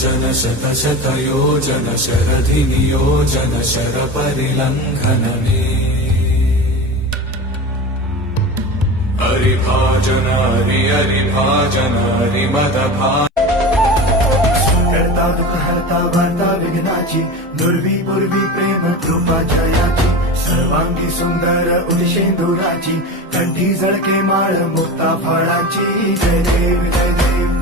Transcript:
योजन शत शत योजन शरधि नियोजन शर परिलंघनने हरिभाजन हरिभाजन हरिमदभा करता दुःख हरता वार्ता विघ्नाची दुर्वी पूर्वी प्रेम कृपा जयाची सर्वांगी सुंदर उदिशेंदुराची कंठी झळके माळ मुक्ता फळाची जय देव जय देव